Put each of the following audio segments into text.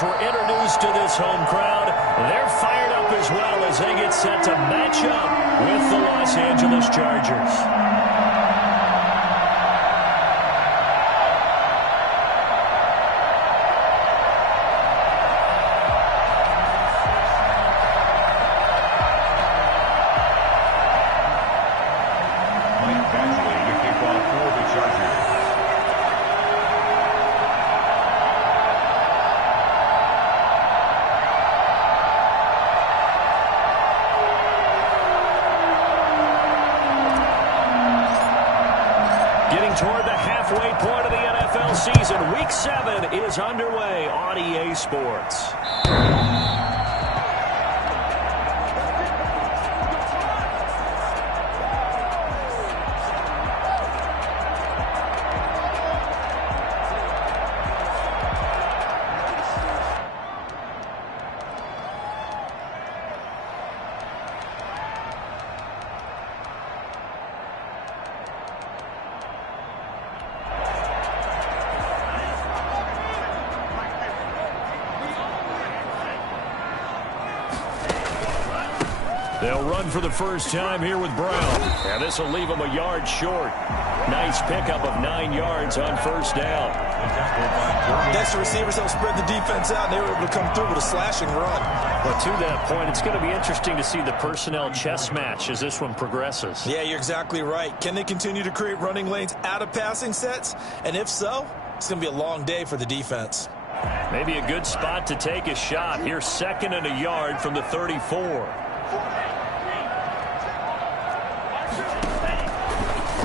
fans were introduced to this home crowd. They're fired up as well as they get set to match up with the Los Angeles Chargers. Toward the halfway point of the NFL season, Week 7 is underway on EA Sports. They'll run for the first time here with Brown. And this will leave him a yard short. Nice pickup of 9 yards on first down. Next, the receivers help spread the defense out, and they were able to come through with a slashing run. But to that point, it's going to be interesting to see the personnel chess match as this one progresses. Yeah, you're exactly right. Can they continue to create running lanes out of passing sets? And if so, it's going to be a long day for the defense. Maybe a good spot to take a shot. Here's 2nd and a yard from the 34.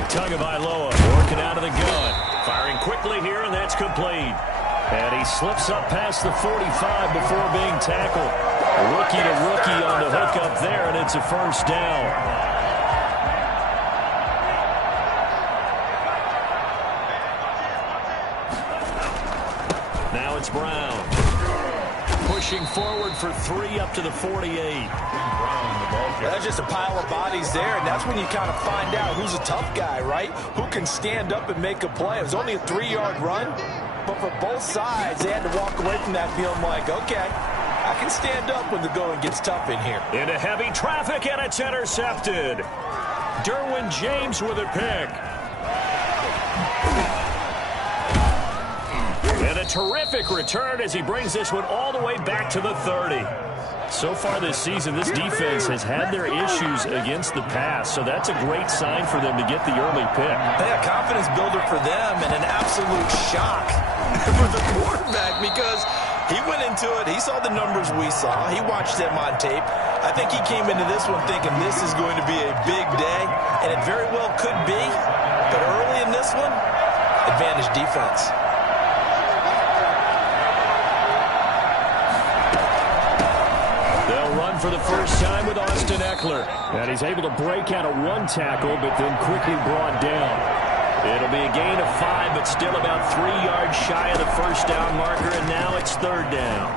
Tagovailoa working out of the gun. Firing quickly here, and that's complete. And he slips up past the 45 before being tackled. Rookie to rookie on the hook up there, and it's a first down. Now it's Brown. Pushing forward for 3 up to the 48. That's just a pile of bodies there, and that's when you kind of find out who's a tough guy, right? Who can stand up and make a play. It was only a 3-yard run, but for both sides, they had to walk away from that feeling like, okay, I can stand up when the going gets tough in here. Into heavy traffic, and it's intercepted. Derwin James with a pick. And a terrific return as he brings this one all the way back to the 30. So far this season, this defense has had their issues against the pass, so that's a great sign for them to get the early pick. Yeah, confidence builder for them and an absolute shock for the quarterback because he went into it. He saw the numbers we saw. He watched them on tape. I think he came into this one thinking this is going to be a big day, and it very well could be. But early in this one, advantage defense. For the first time with Austin Eckler. And he's able to break out of 1 tackle, but then quickly brought down. It'll be a gain of 5, but still about 3 yards shy of the first down marker, and now it's 3rd down.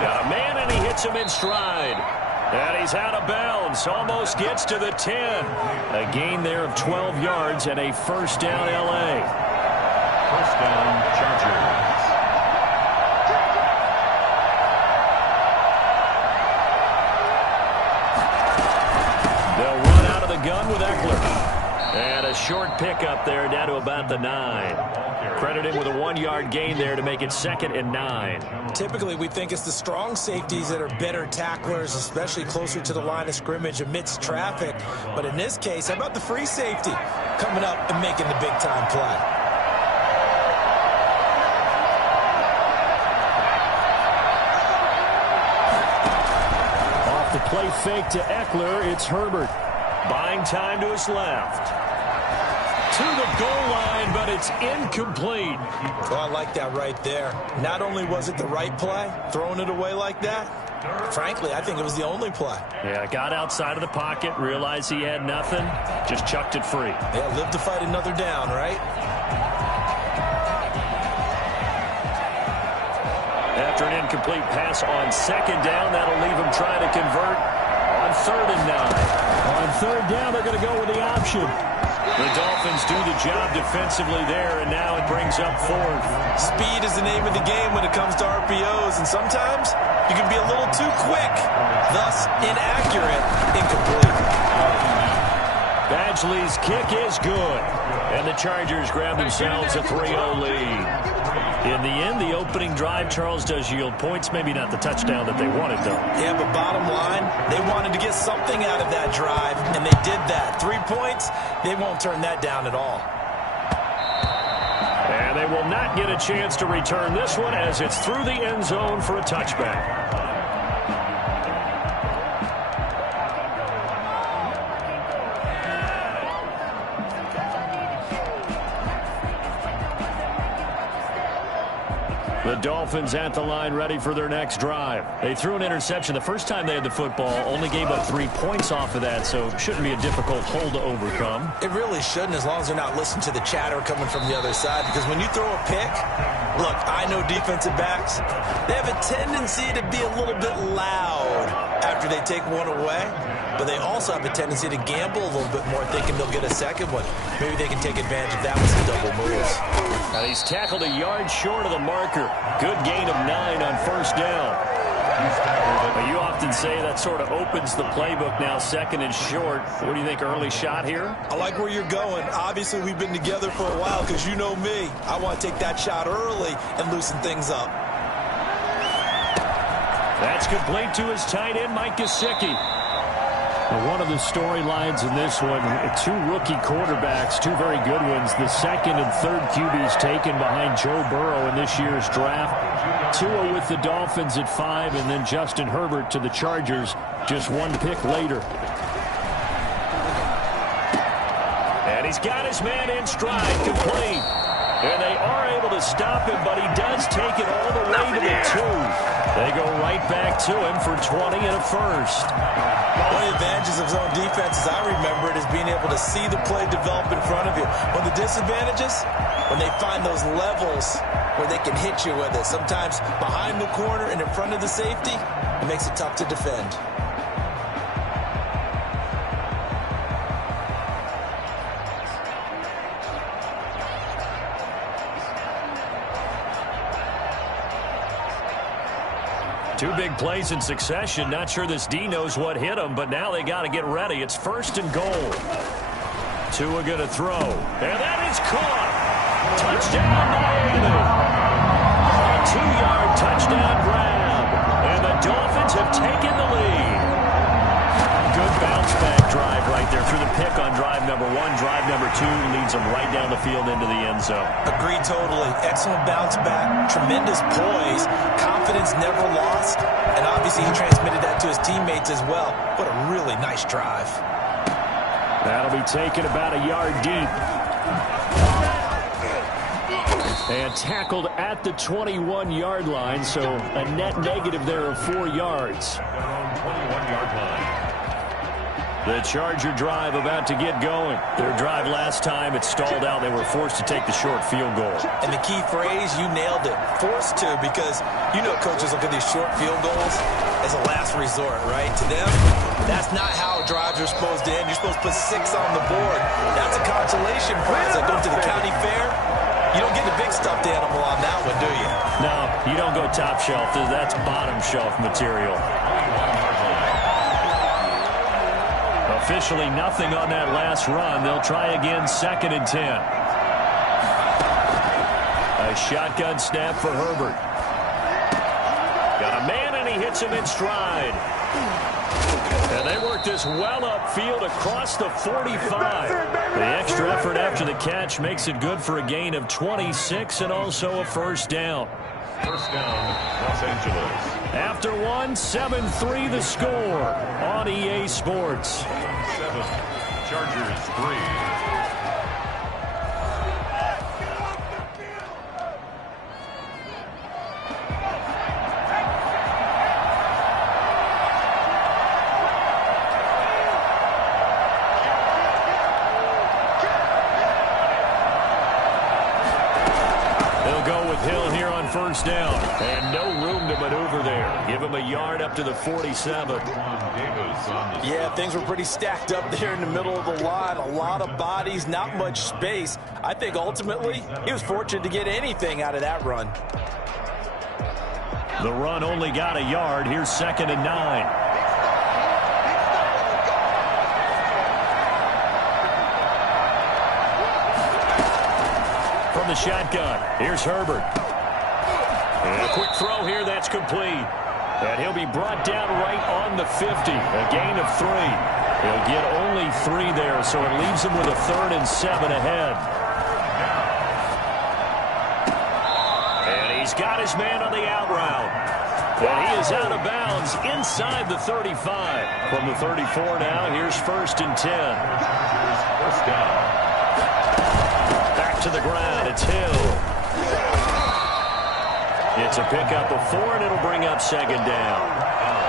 Got a man, and he hits him in stride. And he's out of bounds, almost gets to the 10. A gain there of 12 yards and a first down L.A. First down, Chargers. Gun with Eckler. And a short pickup there down to about the 9. Credit him with a 1-yard gain there to make it 2nd and 9. Typically, we think it's the strong safeties that are better tacklers, especially closer to the line of scrimmage amidst traffic. But in this case, how about the free safety coming up and making the big-time play? Off the play fake to Eckler, it's Herbert. Buying time to his left. To the goal line, but it's incomplete. Oh, I like that right there. Not only was it the right play, throwing it away like that, frankly, I think it was the only play. Yeah, got outside of the pocket, realized he had nothing, just chucked it free. Yeah, live to fight another down, right? After an incomplete pass on 2nd down, that'll leave him trying to convert on 3rd and 9. On 3rd down, they're going to go with the option. The Dolphins do the job defensively there, and now it brings up fourth. Speed is the name of the game when it comes to RPOs, and sometimes you can be a little too quick, thus inaccurate, incomplete. Badgley's kick is good, and the Chargers grab themselves a 3-0 lead. In the end, the opening drive, Charles, does yield points. Maybe not the touchdown that they wanted, though. Yeah, but bottom line, they wanted to get something out of that drive, and they did that. 3 points, they won't turn that down at all. And they will not get a chance to return this one as it's through the end zone for a touchback. The Dolphins at the line ready for their next drive. They threw an interception the first time they had the football, only gave up 3 points off of that, so shouldn't be a difficult hole to overcome. It really shouldn't, as long as they're not listening to the chatter coming from the other side, because when you throw a pick, look, I know defensive backs, they have a tendency to be a little bit loud after they take one away, but they also have a tendency to gamble a little bit more, thinking they'll get a second one. Maybe they can take advantage of that with some double moves. Now he's tackled a yard short of the marker. Good gain of 9 on first down. You often say that sort of opens the playbook now, second and short. What do you think, early shot here? I like where you're going. Obviously, we've been together for a while because you know me. I want to take that shot early and loosen things up. That's complete to his tight end, Mike Gesicki. One of the storylines in this one, 2 rookie quarterbacks, 2 very good ones. The second and third QBs taken behind Joe Burrow in this year's draft. Tua with the Dolphins at 5, and then Justin Herbert to the Chargers just 1 pick later. And he's got his man in stride, complete. And they are able to stop him, but he does take it all the way to the 2. They go right back to him for 20 and a first. One of the advantages of zone defense, as I remember it, is being able to see the play develop in front of you. One of the disadvantages, when they find those levels where they can hit you with it. Sometimes behind the corner and in front of the safety, it makes it tough to defend. Two big plays in succession. Not sure this D knows what hit him, but now they got to get ready. It's first and goal. Tua going to throw. And that is caught. Touchdown, Miami. A 2-yard touchdown grab. And the Dolphins have taken the lead. Good bounce back drive right there through the pick on drive number 1. Drive number 2 leads them right down the field into the end zone. Agreed totally. Excellent bounce back. Tremendous poise. Confidence never lost. And obviously he transmitted that to his teammates as well. What a really nice drive. That'll be taken about a yard deep. And tackled at the 21-yard line, so a net negative there of 4 yards. 21-yard line. The Charger drive about to get going. Their drive last time, it stalled out. They were forced to take the short field goal. And the key phrase, you nailed it. Forced to, because you know coaches look at these short field goals as a last resort, right? To them, that's not how drives are supposed to end. You're supposed to put 6 on the board. That's a consolation prize. Like going to the county fair, you don't get the big stuffed animal on that one, do you? No, you don't go top shelf. That's bottom shelf material. Officially nothing on that last run. They'll try again, second and 10. A shotgun snap for Herbert. Got a man, and he hits him in stride. And they work this well upfield across the 45. The extra effort after the catch makes it good for a gain of 26 and also a first down. First down, Los Angeles. After 1, 7-3 the score on EA Sports. 7, Chargers 3. first down. And no room to maneuver there. Give him a yard up to the 47. Yeah, things were pretty stacked up there in the middle of the line. A lot of bodies, not much space. I think ultimately he was fortunate to get anything out of that run. The run only got a yard. Here's 2nd and 9. From the shotgun, here's Herbert. And a quick throw here, that's complete. And he'll be brought down right on the 50, a gain of 3. He'll get only 3 there, so it leaves him with a 3rd and 7 ahead. And he's got his man on the out route. And he is out of bounds inside the 35. From the 34 now, here's 1st and 10. Here's first down. To the ground, it's Hill. It's a pickup of 4, and it'll bring up 2nd down.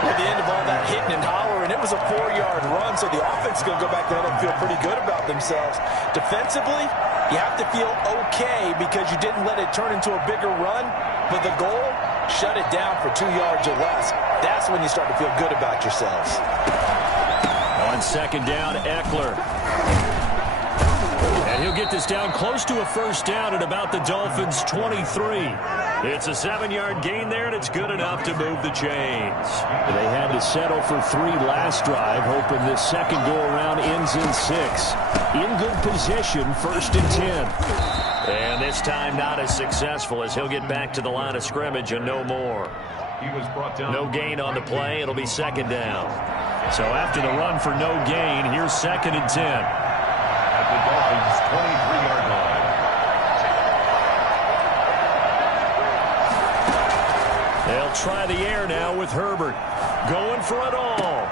At the end of all that hitting and hollering, it was a 4-yard run, so the offense is going to go back there and feel pretty good about themselves. Defensively, you have to feel okay because you didn't let it turn into a bigger run, but the goal, shut it down for 2 yards or less. That's when you start to feel good about yourselves. On 2nd down, Eckler. And he'll get this down close to a first down at about the Dolphins' 23. It's a 7-yard gain there, and it's good enough to move the chains. They had to settle for 3 last drive, hoping this second go-around ends in 6. In good position, 1st and 10. And this time not as successful as he'll get back to the line of scrimmage and no more. He was brought down. No gain on the play. It'll be 2nd down. So after the run for no gain, here's 2nd and 10. The Dolphins' 23-yard line. They'll try the air now with Herbert. Going for it all.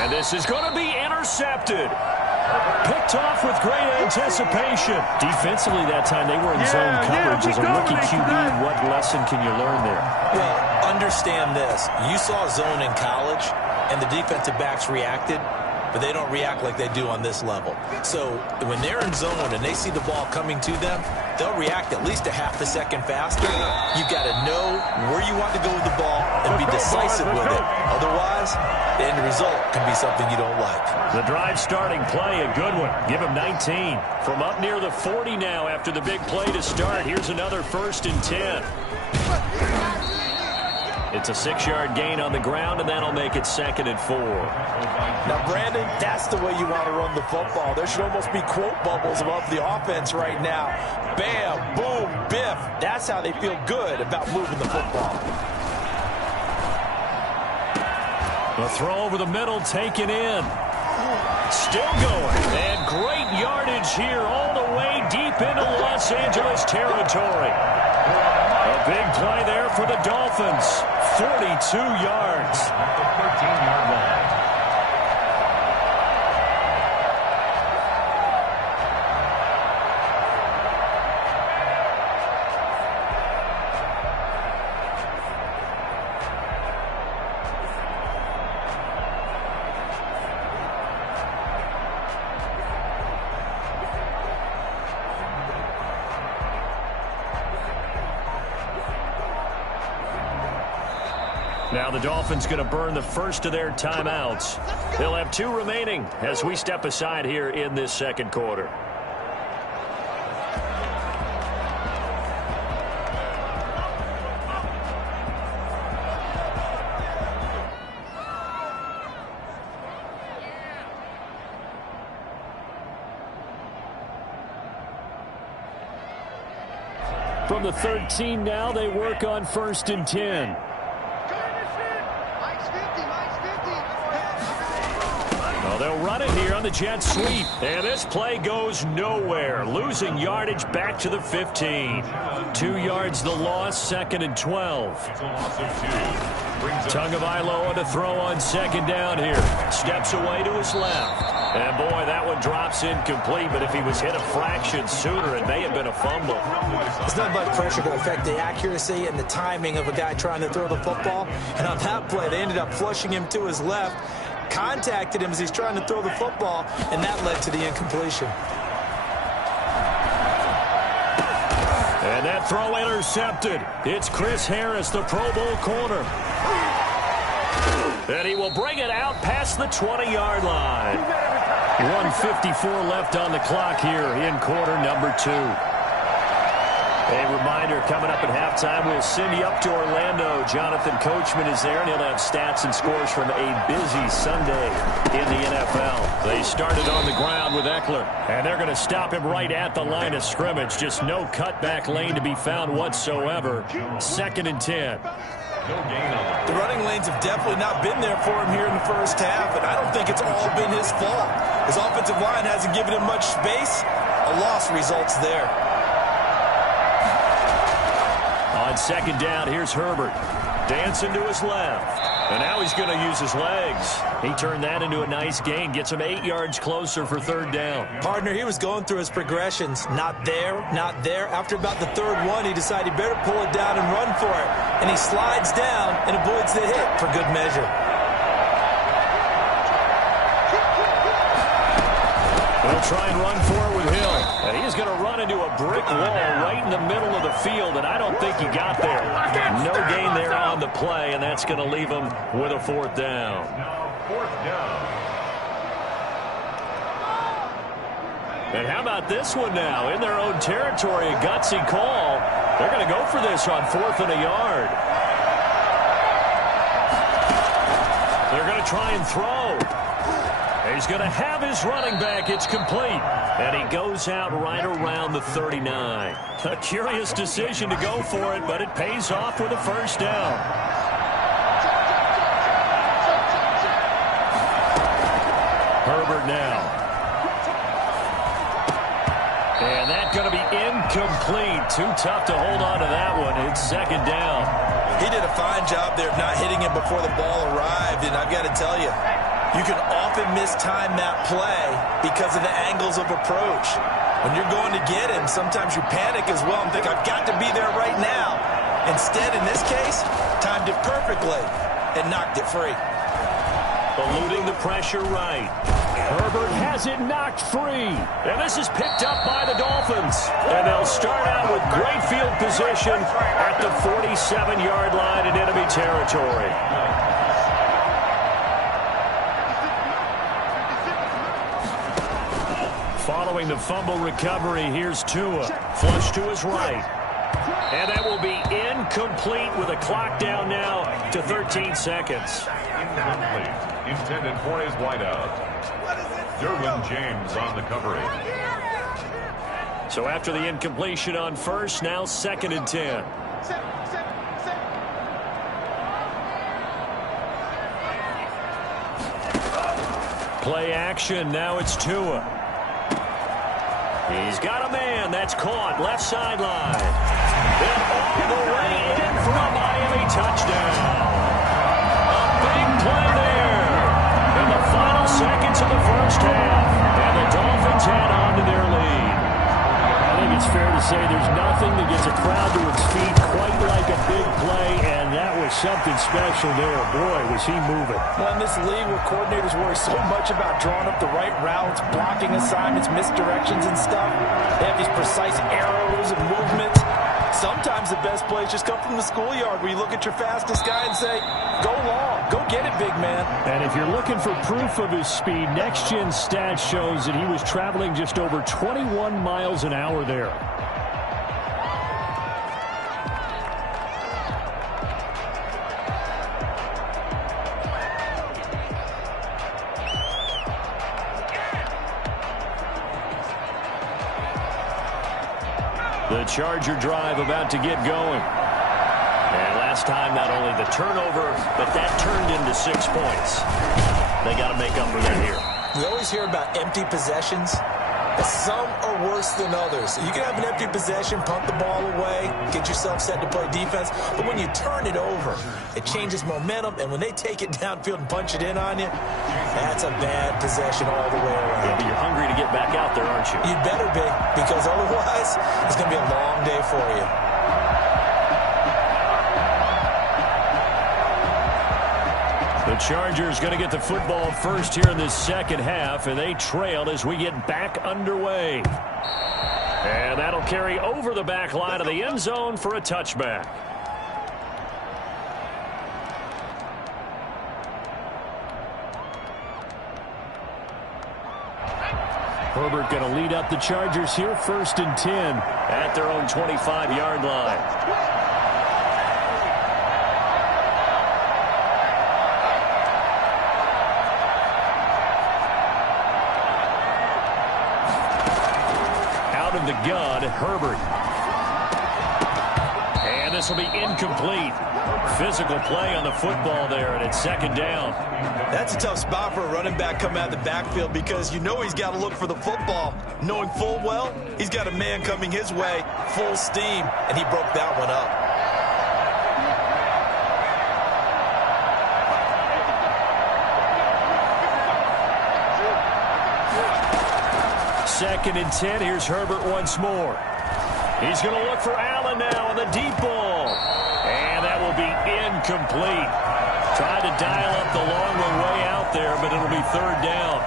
And this is going to be intercepted. Picked off with great anticipation. Defensively that time, they were in zone coverage. As a rookie QB, what lesson can you learn there? Well, understand this. You saw zone in college, and the defensive backs reacted. But they don't react like they do on this level. So when they're in zone and they see the ball coming to them, they'll react at least a half a second faster. You've got to know where you want to go with the ball and be decisive with it. Otherwise, the end result can be something you don't like. The drive starting play, a good one. Give him 19. From up near the 40 now after the big play to start. Here's another 1st and 10. It's a 6-yard gain on the ground, and that'll make it 2nd and 4. Now, Brandon, that's the way you want to run the football. There should almost be quote bubbles above the offense right now. Bam, boom, biff. That's how they feel good about moving the football. The throw over the middle taken in. Still going. And great yardage here all the way deep into Los Angeles territory. A big play there for the Dolphins. 42 yards. At the 13-yard line. Now the Dolphins going to burn the first of their timeouts. They'll have 2 remaining as we step aside here in this second quarter. From the 13 now, they work on 1st and 10. They'll run it here on the jet sweep. And this play goes nowhere. Losing yardage back to the 15. 2 yards the loss, 2nd and 12. Tagovailoa to throw on 2nd down here. Steps away to his left. And boy, that one drops incomplete, but if he was hit a fraction sooner, it may have been a fumble. There's not much pressure to affect the accuracy and the timing of a guy trying to throw the football. And on that play, they ended up flushing him to his left. Contacted him as he's trying to throw the football, and that led to the incompletion. And And that throw intercepted. It's Chris Harris, the Pro Bowl corner. And he will bring it out past the 20-yard line. 1:54 left on the clock here in quarter number 2. A reminder, coming up at halftime, we'll send you up to Orlando. Jonathan Coachman is there, and he'll have stats and scores from a busy Sunday in the NFL. They started on the ground with Eckler, and they're going to stop him right at the line of scrimmage. Just no cutback lane to be found whatsoever. 2nd and 10. The running lanes have definitely not been there for him here in the first half, and I don't think it's all been his fault. His offensive line hasn't given him much space. A loss results there. On 2nd down, here's Herbert. Dancing to his left. And now he's going to use his legs. He turned that into a nice gain. Gets him 8 yards closer for 3rd down. Partner, he was going through his progressions. Not there, not there. After about the 3rd one, he decided he better pull it down and run for it. And he slides down and avoids the hit for good measure. They'll try and run for it with Hill. And he's going to run into a brick wall right in the middle of the field, and I don't think he got there. No gain there on the play, and that's going to leave him with a 4th down. Now 4th down. And how about this one now? In their own territory, a gutsy call. They're going to go for this on 4th and a yard. They're going to try and throw. He's going to have his running back. It's complete. And he goes out right around the 39. A curious decision to go for it, but it pays off with a 1st down. Herbert now. And that's going to be incomplete. Too tough to hold on to that one. It's 2nd down. He did a fine job there of not hitting him before the ball arrived, and I've got to tell you, you can often mistime that play because of the angles of approach. When you're going to get him, sometimes you panic as well and think, I've got to be there right now. Instead, in this case, timed it perfectly and knocked it free. Eluding the pressure right. Herbert has it knocked free. And this is picked up by the Dolphins. And they'll start out with great field position at the 47-yard line in enemy territory. Following the fumble recovery, here's Tua. Flush to his right. And that will be incomplete with a clock down now to 13 seconds. Incomplete. Intended for his wideout. Derwin James on the coverage. So after the incompletion on 1st, now 2nd and 10. Play action. Now it's Tua. He's got a man. That's caught. Left sideline. Then all the way in for a Miami touchdown. A big play there. In the final seconds of the 1st half. And the Dolphins head on to their lead. I think it's fair to say there's nothing that gets a crowd to its feet quite like a big play, and that was something special there. Boy, was he moving. Well, in this league where coordinators worry so much about drawing up the right routes, blocking assignments, misdirections and stuff, they have these precise arrows and movements. Sometimes the best plays just come from the schoolyard where you look at your fastest guy and say, go long, go get it, big man. And if you're looking for proof of his speed, Next Gen Stats shows that he was traveling just over 21 miles an hour there. The Charger drive about to get going. And last time, not only the turnover, but that turned into 6 points. They got to make up for that here. We always hear about empty possessions. Some are worse than others. You can have an empty possession, punt the ball away, get yourself set to play defense. But when you turn it over, it changes momentum. And when they take it downfield and punch it in on you, that's a bad possession all the way around. Yeah, but you're hungry to get back out there, aren't you? You'd better be, because otherwise it's going to be a long day for you. The Chargers going to get the football first here in this 2nd half, and they trail as we get back underway. And that'll carry over the back line of the end zone for a touchback. Herbert going to lead up the Chargers here, 1st and 10 at their own 25-yard line. Out of the gun, Herbert. And this will be incomplete. Physical play on the football there, and it's 2nd down. That's a tough spot for a running back coming out of the backfield because you know he's got to look for the football, knowing full well he's got a man coming his way, full steam, and he broke that one up. 2nd and 10. Here's Herbert once more. He's going to look for Allen now on the deep ball. And that will be incomplete. Tried to dial up the long way out there, but it'll be 3rd down.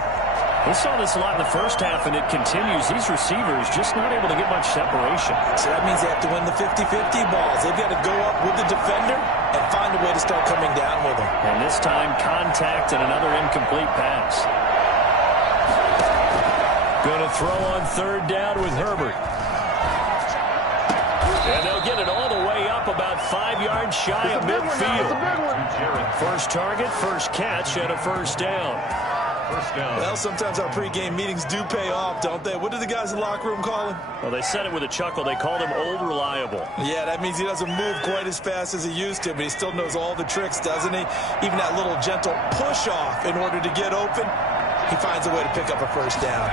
We saw this a lot in the first half, and it continues. These receivers just not able to get much separation. So that means they have to win the 50-50 balls. They've got to go up with the defender and find a way to start coming down with him. And this time, contact and another incomplete pass. Going to throw on 3rd down with Herbert. And they'll get it all the way up about 5 yards shy of midfield. First target, first catch, and a 1st down. Well, sometimes our pregame meetings do pay off, don't they? What do the guys in the locker room call him? Well, they said it with a chuckle. They called him Old Reliable. Yeah, that means he doesn't move quite as fast as he used to, but he still knows all the tricks, doesn't he? Even that little gentle push-off in order to get open, he finds a way to pick up a 1st down.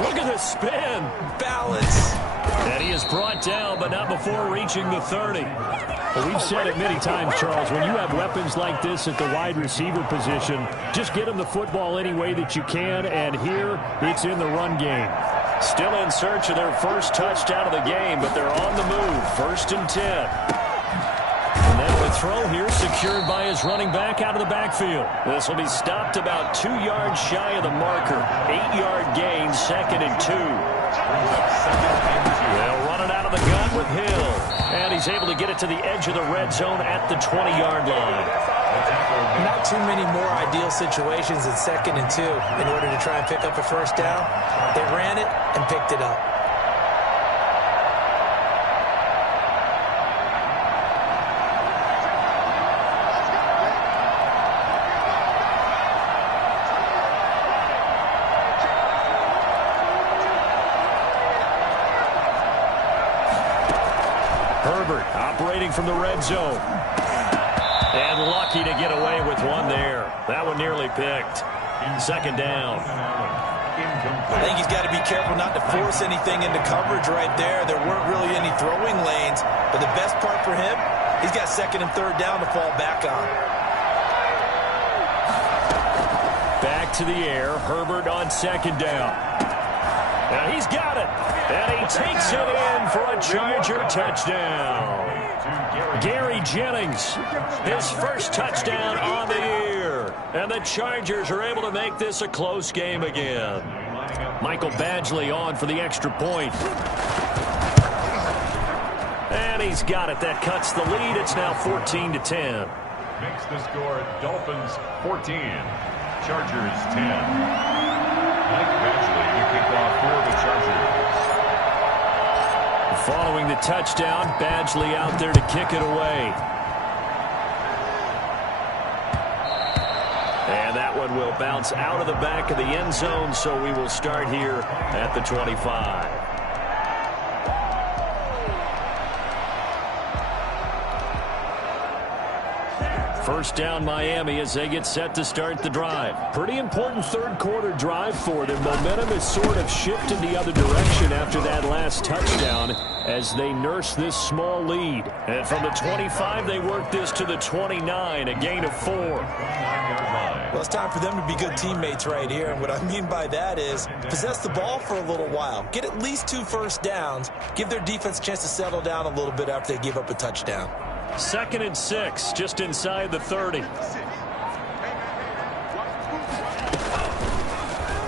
Look at the spin. Balance. And he is brought down, but not before reaching the 30. Well, we've said it many times, Charles, when you have weapons like this at the wide receiver position, just get them the football any way that you can, and here it's in the run game. Still in search of their first touchdown of the game, but they're on the move. 1st and 10. And then the throw here secured by his running back out of the backfield. This will be stopped about 2 yards shy of the marker. 8-yard gain, 2nd and 2. They'll run it out of the gun with Hill. And he's able to get it to the edge of the red zone at the 20-yard line. Not too many more ideal situations in 2nd and 2 in order to try and pick up a 1st down. They ran it and picked it up. Herbert operating from the red zone. And lucky to get away with one there. That one nearly picked. 2nd down. I think he's got to be careful not to force anything into coverage right there. There weren't really any throwing lanes. But the best part for him, he's got 2nd and 3rd down to fall back on. Back to the air. Herbert on 2nd down. Now he's got it. And he takes it in for a Charger touchdown. Gary Jennings, his first touchdown on the year. And the Chargers are able to make this a close game again. Michael Badgley on for the extra point. And he's got it. That cuts the lead. It's now 14-10. Makes the score Dolphins 14, Chargers 10. Mike Badgley to kick off for the Chargers. Following the touchdown, Badgley out there to kick it away. And that one will bounce out of the back of the end zone, so we will start here at the 25. First down Miami as they get set to start the drive. Pretty important 3rd quarter drive for them. Momentum has sort of shifted the other direction after that last touchdown as they nurse this small lead. And from the 25, they work this to the 29, a gain of 4. Well, it's time for them to be good teammates right here. And what I mean by that is possess the ball for a little while. Get at least 2 first downs. Give their defense a chance to settle down a little bit after they give up a touchdown. 2nd and 6, just inside the 30.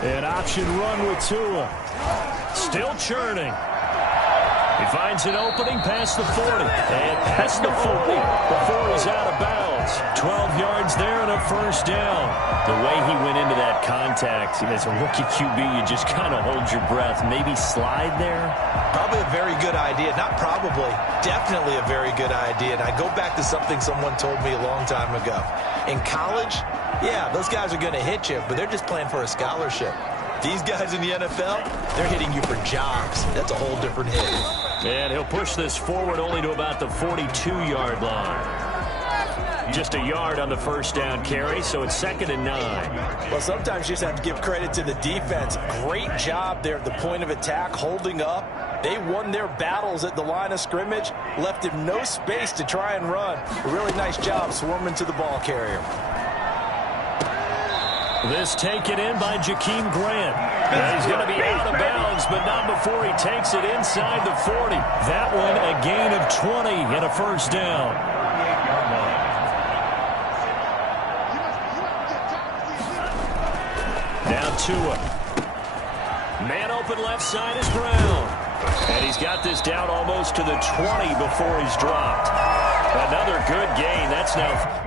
An option run with Tua. Still churning. He finds an opening past the 40. And past the 40 before he's out of bounds. 12 yards there and a first down. The way he went into that contact, as a rookie QB, you just kind of hold your breath. Maybe slide there? Probably a very good idea. Not probably. Definitely a very good idea. And I go back to something someone told me a long time ago. In college, yeah, those guys are going to hit you, but they're just playing for a scholarship. These guys in the NFL, they're hitting you for jobs. That's a whole different hit. And he'll push this forward only to about the 42-yard line. Just a yard on the first down carry, so it's 2nd and 9. Well, sometimes you just have to give credit to the defense. Great job there at the point of attack, holding up. They won their battles at the line of scrimmage, left him no space to try and run. A really nice job swarming to the ball carrier. This taken in by Jakeem Grant. And he's going to be out of bounds, but not before he takes it inside the 40. That one a gain of 20 and a first down. Now Tua. Man open left side is Brown. And he's got this down almost to the 20 before he's dropped. Another good gain. That's now...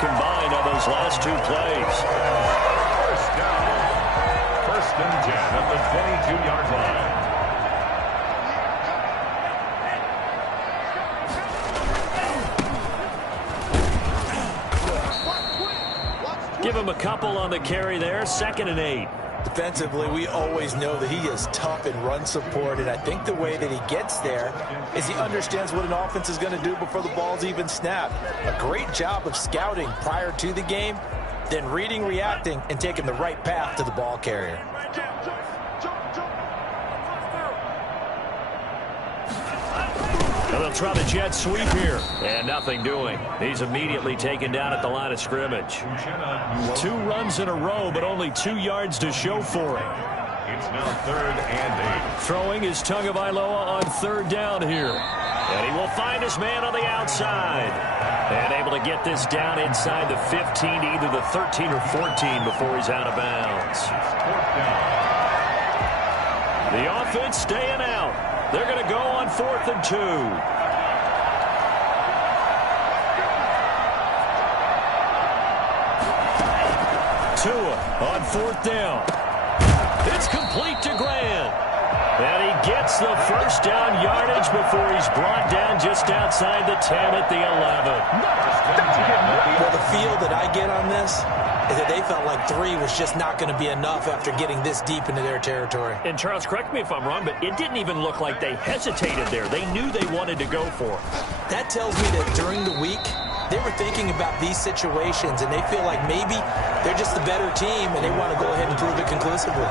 combined on those last two plays. First down. 1st and 10 at the 22-yard line. Give him a couple on the carry there. 2nd and 8. Defensively, we always know that he is tough in run support, and I think the way that he gets there is he understands what an offense is going to do before the ball's even snapped. A great job of scouting prior to the game, then reading, reacting, and taking the right path to the ball carrier. They'll try the jet sweep here. And nothing doing. He's immediately taken down at the line of scrimmage. 2 runs in a row, but only 2 yards to show for it. It's now 3rd and 8. Throwing is Tagovailoa on 3rd down here. And he will find his man on the outside. And able to get this down inside the 15, either the 13 or 14 before he's out of bounds. 4th down. The offense staying out. They're going to go on 4th and 2. Tua on 4th down. It's complete to Grant. And he gets the first down yardage before he's brought down just outside the 10 at the 11. Well, the feel that I get on this is that they felt like 3 was just not going to be enough after getting this deep into their territory. And Charles, correct me if I'm wrong, but it didn't even look like they hesitated there. They knew they wanted to go for it. That tells me that during the week, they were thinking about these situations, and they feel like maybe they're just the better team, and they want to go ahead and prove it conclusively.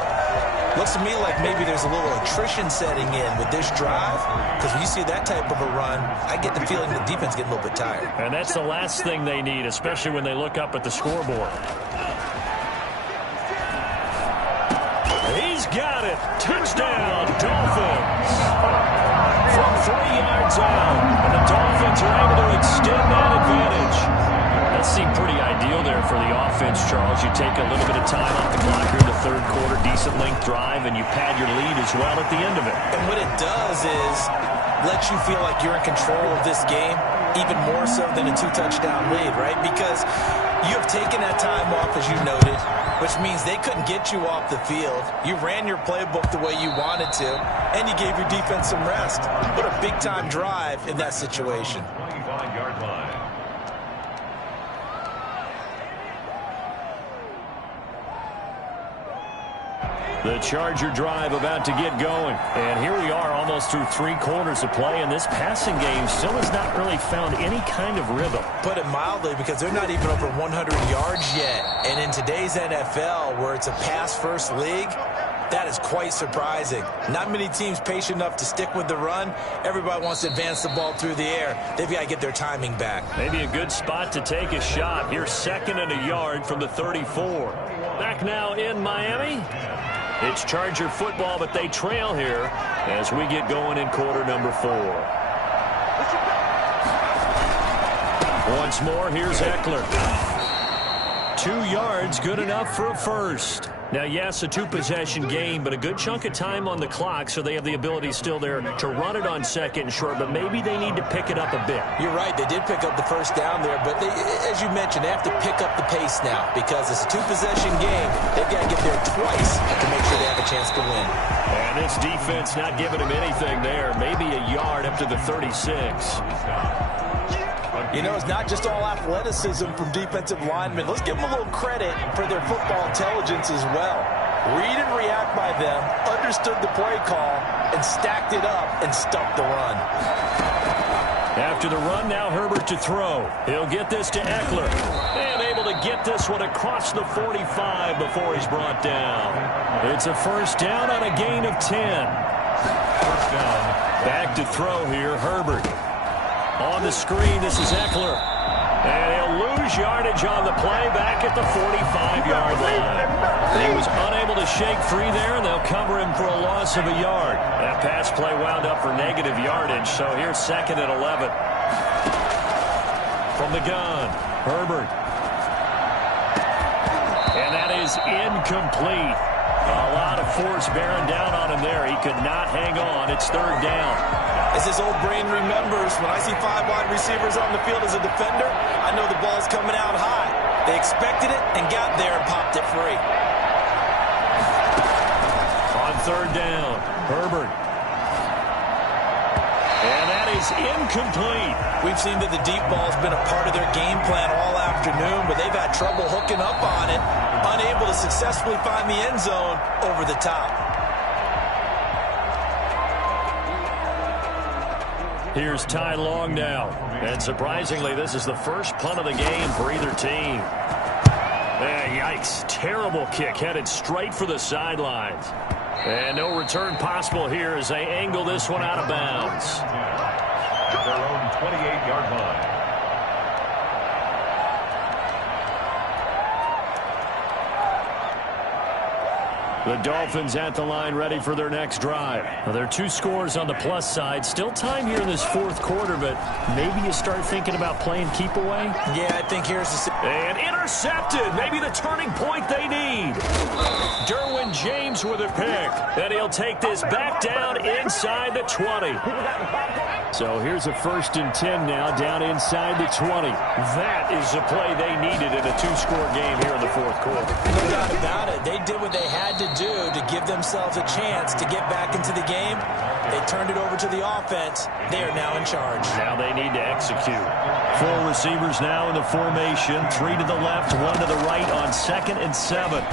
Looks to me like maybe there's a little attrition setting in with this drive, because when you see that type of a run, I get the feeling the defense getting a little bit tired. And that's the last thing they need, especially when they look up at the scoreboard. He's got it. Touchdown, Dolphins. From 3 yards out, and the Dolphins are able to extend that advantage. That seemed pretty ideal there for the offense, Charles. You take a little bit of time off the clock here in the 3rd quarter, decent length drive, and you pad your lead as well at the end of it. And what it does is let you feel like you're in control of this game, even more so than a 2-touchdown lead, right? Because you have taken that time off, as you noted, which means they couldn't get you off the field. You ran your playbook the way you wanted to, and you gave your defense some rest. What a big-time drive in that situation. 25-yard line. The Charger drive about to get going. And here we are almost through 3 quarters of play, and this passing game still has not really found any kind of rhythm. Put it mildly, because they're not even over 100 yards yet. And in today's NFL, where it's a pass-first league, that is quite surprising. Not many teams patient enough to stick with the run. Everybody wants to advance the ball through the air. They've got to get their timing back. Maybe a good spot to take a shot. Here's 2nd and a yard from the 34. Back now in Miami. It's Charger football, but they trail here as we get going in quarter number 4. Once more, here's Eckler. 2 yards, good enough for a first. Now, yes, a 2-possession game, but a good chunk of time on the clock, so they have the ability still there to run it on second and short, but maybe they need to pick it up a bit. You're right. They did pick up the first down there, but as you mentioned, they have to pick up the pace now because it's a 2-possession game. They've got to get there twice to make sure they have a chance to win. And this defense not giving him anything there. Maybe a yard up to the 36. You know, it's not just all athleticism from defensive linemen. Let's give them a little credit for their football intelligence as well. Read and react by them, understood the play call, and stacked it up and stuffed the run. After the run, now Herbert to throw. He'll get this to Eckler. And able to get this one across the 45 before he's brought down. It's a first down on a gain of 10. First down. Back to throw here, Herbert. On the screen, this is Eckler. And he'll lose yardage on the play back at the 45-yard line. He was unable to shake free there, and they'll cover him for a loss of a yard. That pass play wound up for negative yardage, so here's 2nd and 11. From the gun, Herbert. And that is incomplete. A lot of force bearing down on him there. He could not hang on. It's 3rd down. As his old brain remembers, when I see 5 wide receivers on the field as a defender, I know the ball's coming out high. They expected it and got there and popped it free. On 3rd down, Herbert. And that is incomplete. We've seen that the deep ball's been a part of their game plan all afternoon, but they've had trouble hooking up on it, unable to successfully find the end zone over the top. Here's Ty Long now. And surprisingly, this is the first punt of the game for either team. Yikes. Terrible kick headed straight for the sidelines. And no return possible here as they angle this one out of bounds. Their own 28-yard line. The Dolphins at the line ready for their next drive. Now, there are 2 scores on the plus side. Still time here in this 4th quarter, but maybe you start thinking about playing keep away. Yeah, I think here's the... And intercepted. Maybe the turning point they need. Derwin James with a pick. And he'll take this back down inside the 20. So here's a 1st and 10 now down inside the 20. That is the play they needed in a 2-score game here in the 4th quarter. No doubt about it. They did what they had to do to give themselves a chance to get back into the game. They turned it over to the offense. They are now in charge. Now they need to execute. 4 receivers now in the formation. 3 to the left, 1 to the right on 2nd and 7.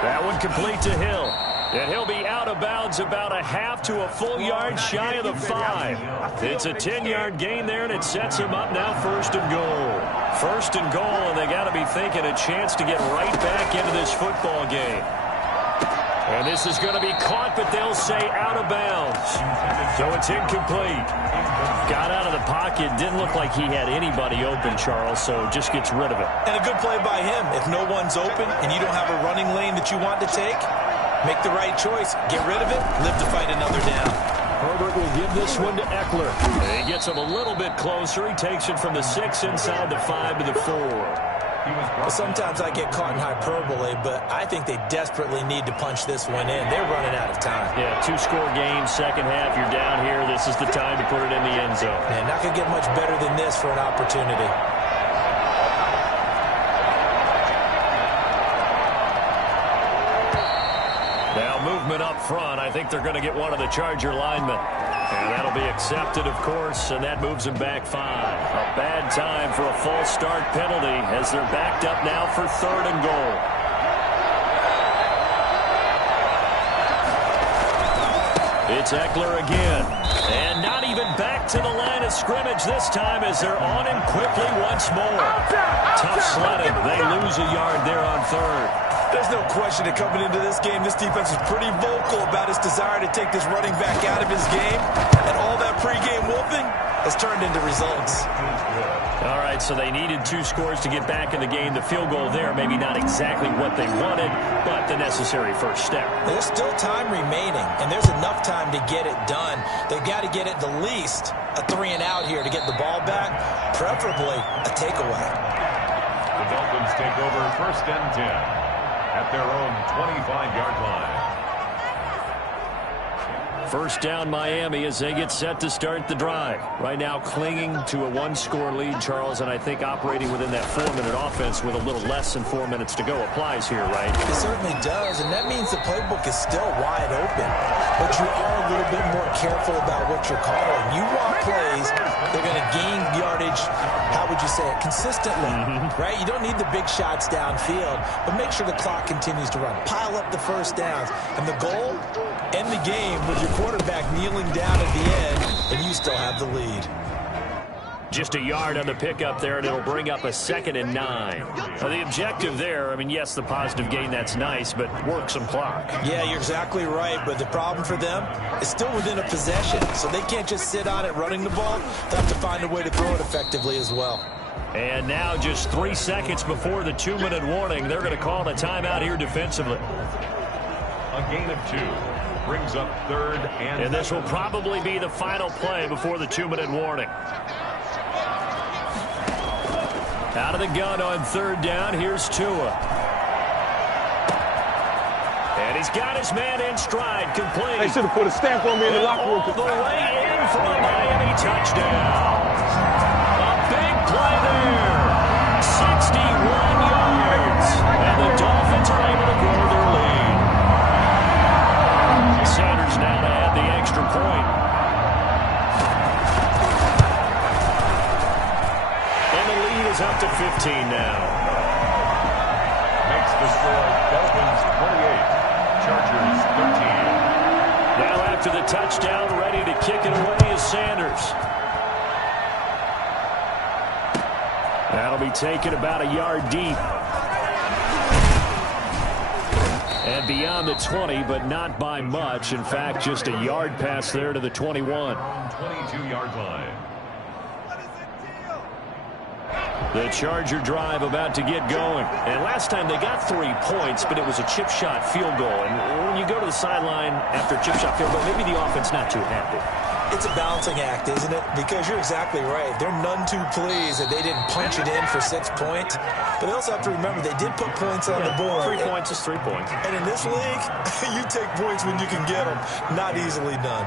That one complete to Hill. And he'll be out of bounds about a half to a full yard shy of the 5. It's a 10-yard gain there, and it sets him up now 1st and goal. 1st and goal, and they got to be thinking a chance to get right back into this football game. And this is going to be caught, but they'll say out of bounds. So it's incomplete. Got out of the pocket. Didn't look like he had anybody open, Charles, so just gets rid of it. And a good play by him. If no one's open and you don't have a running lane that you want to take, make the right choice. Get rid of it. Live to fight another down. Herbert will give this one to Eckler. And he gets him a little bit closer. He takes it from the 6 inside the 5 to the 4. Well, sometimes I get caught in hyperbole, but I think they desperately need to punch this one in. They're running out of time. Yeah, 2-score game, 2nd half. You're down here. This is the time to put it in the end zone. Man, not going to get much better than this for an opportunity. Now movement up front. I think they're going to get one of the Charger linemen. And that'll be accepted, of course, and that moves them back 5. A bad time for a false start penalty as they're backed up now for 3rd and goal. It's Eckler again. And not even back to the line of scrimmage this time as they're on him quickly once more. Tough sledding. They lose a yard there on 3rd. There's no question that coming into this game, this defense is pretty vocal about its desire to take this running back out of his game. And all that pregame wolfing, has turned into results. All right, so they needed 2 scores to get back in the game. The field goal there, maybe not exactly what they wanted, but the necessary first step. There's still time remaining, and there's enough time to get it done. They've got to get at the least a 3-and-out here to get the ball back, preferably a takeaway. The Dolphins take over 1st and 10 at their own 25-yard line. First down Miami as they get set to start the drive. Right now clinging to a 1-score lead, Charles, and I think operating within that 4-minute offense with a little less than 4 minutes to go applies here, right? It certainly does, and that means the playbook is still wide open. But you are a little bit more careful about what you're calling. You want plays, they're going to gain yardage, how would you say it, consistently, right? You don't need the big shots downfield, but make sure the clock continues to run. Pile up the first downs, and the goal, end the game with your quarterback kneeling down at the end, and you still have the lead. Just a yard on the pickup there, and it'll bring up a 2nd and 9. Now, the objective there, I mean, yes, the positive gain, that's nice, but work some clock. Yeah, you're exactly right, but the problem for them is still within a possession, so they can't just sit on it running the ball. They have to find a way to throw it effectively as well. And now just 3 seconds before the 2-minute warning, they're going to call a timeout here defensively. A gain of 2. Brings up 3rd and... And this will probably be the final play before the 2-minute warning. Out of the gun on 3rd down. Here's Tua. And he's got his man in stride, complete. They should have put a stamp on me in the locker room. All the way in for a Miami touchdown. A big play there. 61 yards. And the Dolphins are able to grow their lead. Sanders now to add the extra point. And the lead is up to 15 now. Makes the score Dolphins 28, Chargers 13. Now after the touchdown, ready to kick it away is Sanders. That'll be taken about a yard deep. And beyond the 20, but not by much. In fact, just a yard pass there to the 21. 22-yard line. The Charger drive about to get going. And last time they got 3 points, but it was a chip shot field goal. And when you go to the sideline after a chip shot field goal, maybe the offense not too happy. It's a balancing act, isn't it? Because you're exactly right. They're none too pleased that they didn't punch it in for 6 points. But they also have to remember they did put points on the board. 3 points is 3 points. And in this league, you take points when you can get them. Not easily done.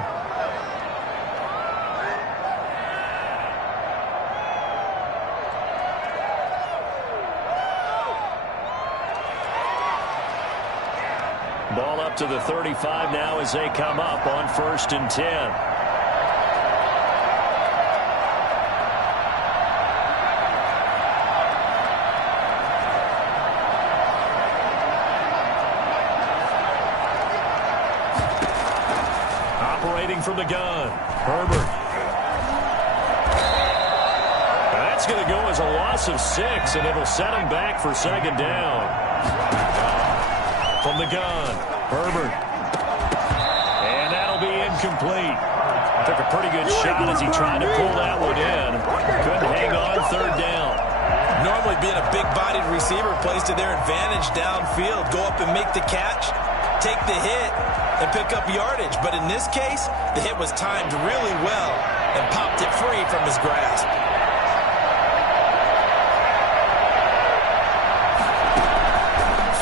Ball up to the 35 now as they come up on 1st and 10. From the gun, Herbert. That's going to go as a loss of 6, and it'll set him back for 2nd down. From the gun, Herbert. And that'll be incomplete. Took a pretty good shot as he tried to pull that one in. Couldn't hang on 3rd down. Normally being a big-bodied receiver plays to their advantage downfield. Go up and make the catch, take the hit, and pick up yardage. But in this case, the hit was timed really well and popped it free from his grasp.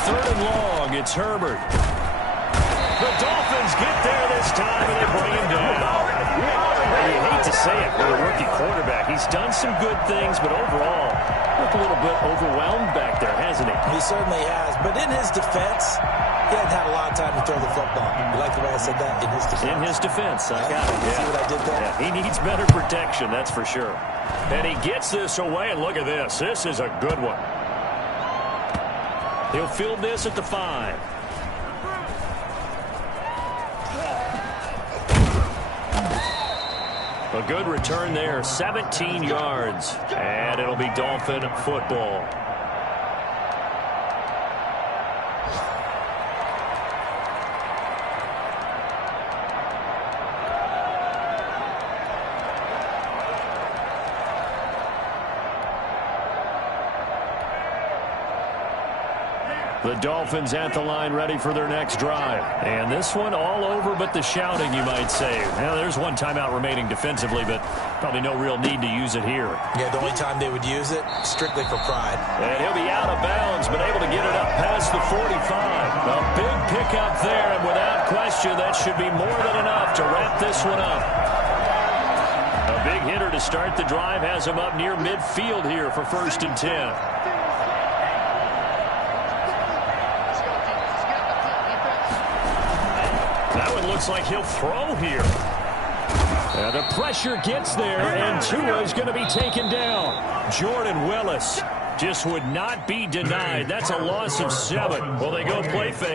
Third and long, it's Herbert. The Dolphins get there this time, and they bring him down. And you hate to say it for a rookie quarterback. He's done some good things, but overall, looked a little bit overwhelmed back there, hasn't he? He certainly has. But in his defense, he hadn't had a lot of time to throw the football. You like the way I said that? In his defense. In his defense. I got it. Yeah. See what I did there? Yeah, he needs better protection, that's for sure. And he gets this away, and look at this. This is a good one. He'll field this at the 5. A good return there, 17 yards. And it'll be Dolphin football. The Dolphins at the line ready for their next drive. And this one all over but the shouting, you might say. Now, there's one timeout remaining defensively, but probably no real need to use it here. Yeah, the only time they would use it, strictly for pride. And he'll be out of bounds, but able to get it up past the 45. A big pickup there, and without question, that should be more than enough to wrap this one up. A big hitter to start the drive has him up near midfield here for 1st and 10. Looks like he'll throw here. The pressure gets there, and Tua is going to be taken down. Jordan Willis just would not be denied. That's a loss of 7. Well, they go play fake.